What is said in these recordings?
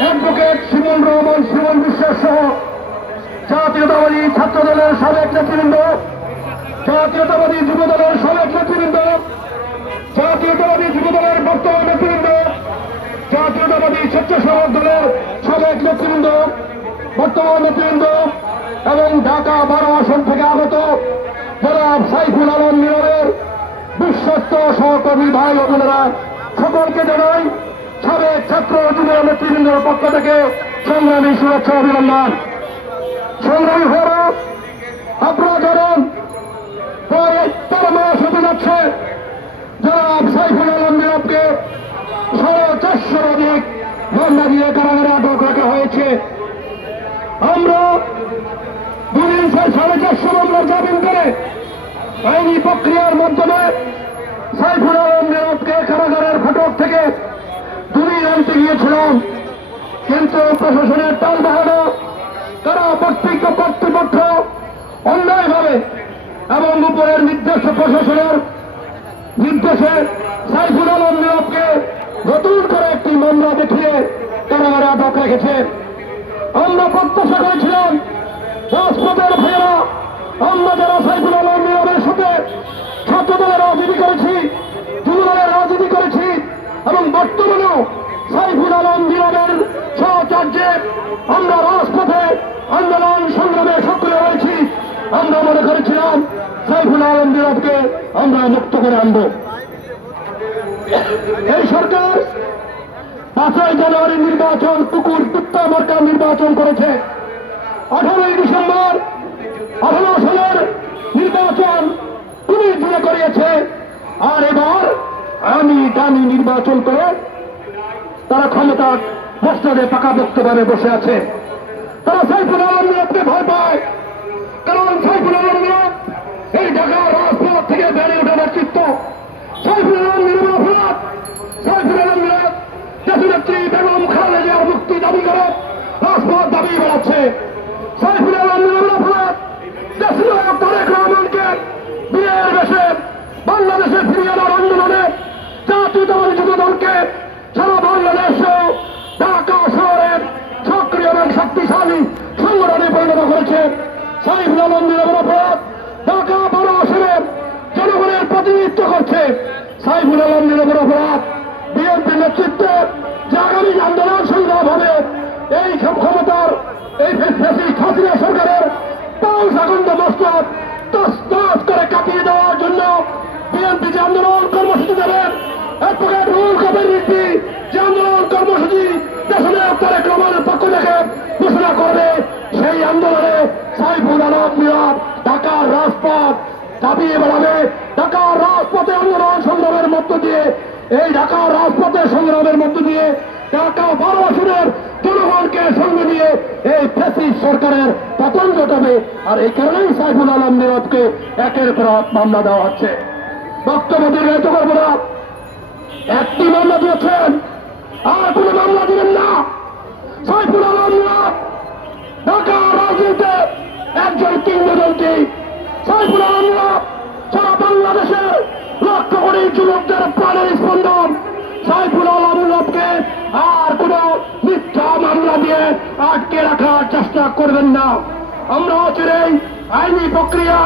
Advocate শিমুল রহমান শিমুল বিশ্বাস সহ জাতীয়তাবাদী ছাত্র দলের সাবেক নেতৃবৃন্দ, জাতীয়তাবাদী যুব দলের সাবেক নেতৃবৃন্দ, জাতীয়তাবাদী যুব দলের বর্তমান নেতৃবৃন্দ, জাতীয়তাবাদী স্বেচ্ছাসেবক দলের সাবেক নেতৃবৃন্দ, বর্তমান নেতৃবৃন্দ এবং ঢাকা 12 আসন থেকে আগত জনাব সাইফুল আলম নীরবের বিশ্বস্ত সহকর্মী ভাই ও বোনেরা, সকলকে জানাই সাবেক ছাত্র যুব নেতৃবৃন্দের পক্ষ থেকে সংগ্রামী শুভেচ্ছা অভিনন্দন। সংগ্রামী হওয়া আপনারা জানেন প্রায় 13 মাস হতে যাচ্ছে জনাব সাইফুল আলম নীরবকে 450 অধিক মামলা দিয়ে কারাগারে আটক রাখা হয়েছে। আমরা 450 মামলার জামিন করে আইনি প্রক্রিয়ার মাধ্যমে সাইফুল আলম নীরবকে কারাগারের ফটক থেকে দূরিয়ে আনতে গিয়েছিলাম, কিন্তু প্রশাসনের টালবাহানা, তারা কর্তৃপক্ষ অন্যায়ভাবে এবং উপরের নির্দেশ প্রশাসনের নির্দেশে সাইফুল আলম নীরবকে নতুন করে একটি মামলা দেখিয়ে কারাগারে আটক রেখেছে। আমরা প্রত্যাশা করেছিলাম রাজপথের ভাইয়েরা, আমরা যারা সাইফুল আলম নীরবের সাথে ছাত্র দলের রাজনীতি করেছি, যুব দলের রাজনীতি করেছি এবং বর্তমানেও সাইফুল আলম নীরবের সহচর্যে আমরা রাজপথে আন্দোলন সংগ্রামে সক্রিয় হয়েছি। আমরা মনে করেছিলাম সাইফুল আলম নীরবকে আমরা মুক্ত করে আনব। এই সরকার 5ই জানুয়ারি নির্বাচন কুকুর কুত্তা মার্কা নির্বাচন করেছে। 18ই ডিসেম্বর 18 সালের নির্বাচন পুলিশ জুড়ে করিয়েছে। আর এবার আমি দামি নির্বাচন করে তারা ক্ষমতার মসনদে পাকাপোক্তভাবে বসে আছে। তারা সাইফুল আলম নীরবকে ভয় পায়, কারণ সাইফুল আলম নীরব এই ঢাকার রাজপথ থেকে বেড়ে ওঠা নেতৃত্ব। সাইফুল আলম নীরবের অপরাধ, সাইফুল আলম নীরব দেশনেত্রী বেগম খালেদা জিয়ার মুক্তি দাবি করে রাজপথ দাবি বেড়াচ্ছে। সাইফুল আলম নীরবের অপরাধ, দেশনায়ক তারেক রহমানকে বিয়ের বেশে বাংলাদেশে ফিরিয়ে আনার আন্দোলনে জাতীয়তাবাদী যুব দলকে সারা বাংলাদেশে ঢাকা শহরের সক্রিয় এবং শক্তিশালী সংগঠনে পরিণত করেছে। সাইফুল আলম নীরবের অপরাধ, ঢাকা 12 আসনের জনগণের প্রতিনিধিত্ব করছে। সাইফুল আলম নীরবের অপরাধ, বিএনপি নেতৃত্বে যে আগামী আন্দোলন সংগ্রাম হবে, এই ক্ষমতার এই হাসিনা সরকারের পাউস আগুন্দ মস্তক তস করে কাটিয়ে দেওয়ার জন্য বিএনপি যে আন্দোলন কর্মসূচি দেবেন, অ্যাডভোকেট রুহুল কবির রিজভী যে আন্দোলন কর্মসূচি দেশনায়ক তারেক রহমানের পক্ষ থেকে ঘোষণা করবে, সেই আন্দোলনে সাইফুল আলম নীরব ঢাকার রাজপথ দাবিয়ে বেড়াবে। ঢাকার রাজপথে আন্দোলন সংগ্রামের মধ্য দিয়ে, এই ঢাকার রাজপথের সংগ্রামের মধ্য দিয়ে ঢাকা 12 আসনের জনগণকে সঙ্গে নিয়ে এই ফ্যাসিস্ট সরকারের পতন ঘটাবে। আর এই কারণেই সাইফুল আলম নীরবকে একের পর এক মামলা দেওয়া হচ্ছে। বক্তব্য দীর্ঘায়িত করবো না, একটি মামলা দিয়েছেন, আর কোন মামলা দিলেন না। সাইফুল আলম নীরব ঢাকা রাজনীতিতে একজন কিংবদন্তি। সাইফুল আলম নীরব সারা বাংলাদেশের লক্ষ কোটি যুবকদের প্রাণের স্পন্দন। সাইফুল আলম নীরবকে আর কোন মিথ্যা মামলা দিয়ে আটকে রাখার চেষ্টা করবেন না। আমরা অচিরেই আইনি প্রক্রিয়া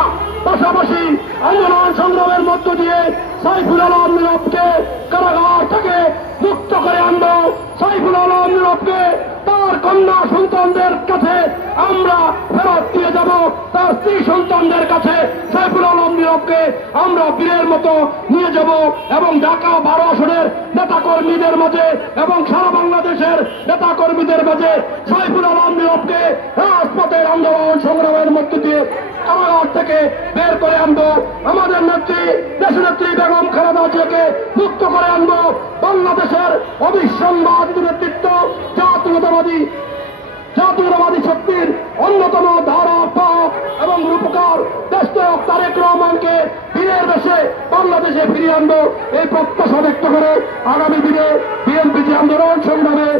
পাশাপাশি আন্দোলন সংগ্রামের মধ্য দিয়ে সাইফুল আলম নীরবকে কারাগার থেকে মুক্ত করে আনব। সাইফুল আলম নীরবকে তার কন্যা সন্তানদের কাছে আমরা ফেরত দিয়ে যাব। তার স্ত্রী সন্তানদের কাছে সাইফুল আলম নীরবকে আমরা বীরের মতো নিয়ে যাব এবং ঢাকা 12 আসনের নেতা কর্মীদের মাঝে এবং সারা বাংলাদেশের নেতা কর্মীদের মাঝে সাইফুল আলম নীরবকে রাজপথের আন্দোলন সংগ্রামের মধ্য দিয়ে কারাগার থেকে বের করে আনবো। আমাদের নেত্রী দেশনেত্রী বেগম খালেদা জিয়াকে মুক্ত করে আনবো। বাংলাদেশের অবিসংবাদিত নেতৃত্ব জাতীয়তাবাদী শক্তির অন্যতম ধারা পাক এবং রূপকার দেশনায়ক তারেক রহমানকে বীরের বেশে বাংলাদেশে ফিরিয়ে আনবো। এই প্রত্যাশা ব্যক্ত করে আগামী দিনে বিএনপি যে আন্দোলন সংগ্রামে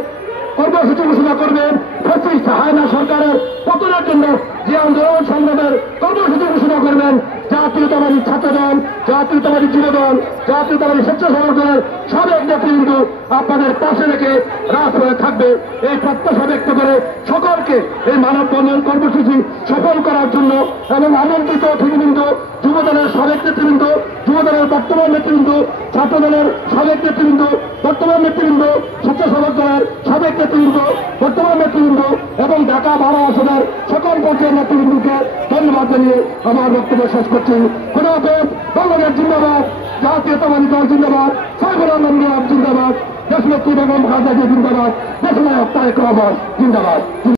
কর্মসূচি ঘোষণা করবেন, ফ্যাসিস্ট হায়না সরকারের পতনের জন্য যে আন্দোলন সংগ্রামের কর্মসূচি ঘোষণা করবেন, জাতীয়তাবাদী ছাত্র দল জাতীয়তাবাদী যুবদল, জাতীয়তাবাদী স্বেচ্ছাসেবক দলের সাবেক নেতৃবৃন্দ আপনাদের পাশে রেখে রাজপথে থাকবে এই প্রত্যাশা ব্যক্ত করে সকলকে এই মানববন্ধন কর্মসূচি সফল করার জন্য এবং আমন্ত্রিত অতিথিবৃন্দ, যুবদলের সাবেক নেতৃবৃন্দ, যুবদলের বর্তমান নেতৃবৃন্দ, ছাত্রদলের সাবেক নেতৃবৃন্দ, বর্তমান নেতৃবৃন্দ, স্বেচ্ছাসেবক দলের সাবেক নেতৃবৃন্দ, বর্তমান নেতৃবৃন্দ এবং ঢাকা 12 আসনের সকল পর্যায়ের নেতৃবৃন্দকে ধন্যবাদ জানিয়ে আমার বক্তব্য শেষ করছি। খোদা হাফেজ। বাংলাদেশ জিন্দাবাদ, জাতীয়তাবাদী দল জিন্দাবাদ, সাইফুল আলম জিন্দাবাদ, দেশনেত্রী বেগম খালেদা জিয়া জিন্দাবাদ, দেশনায়ক তারেক রহমান জিন্দাবাদ।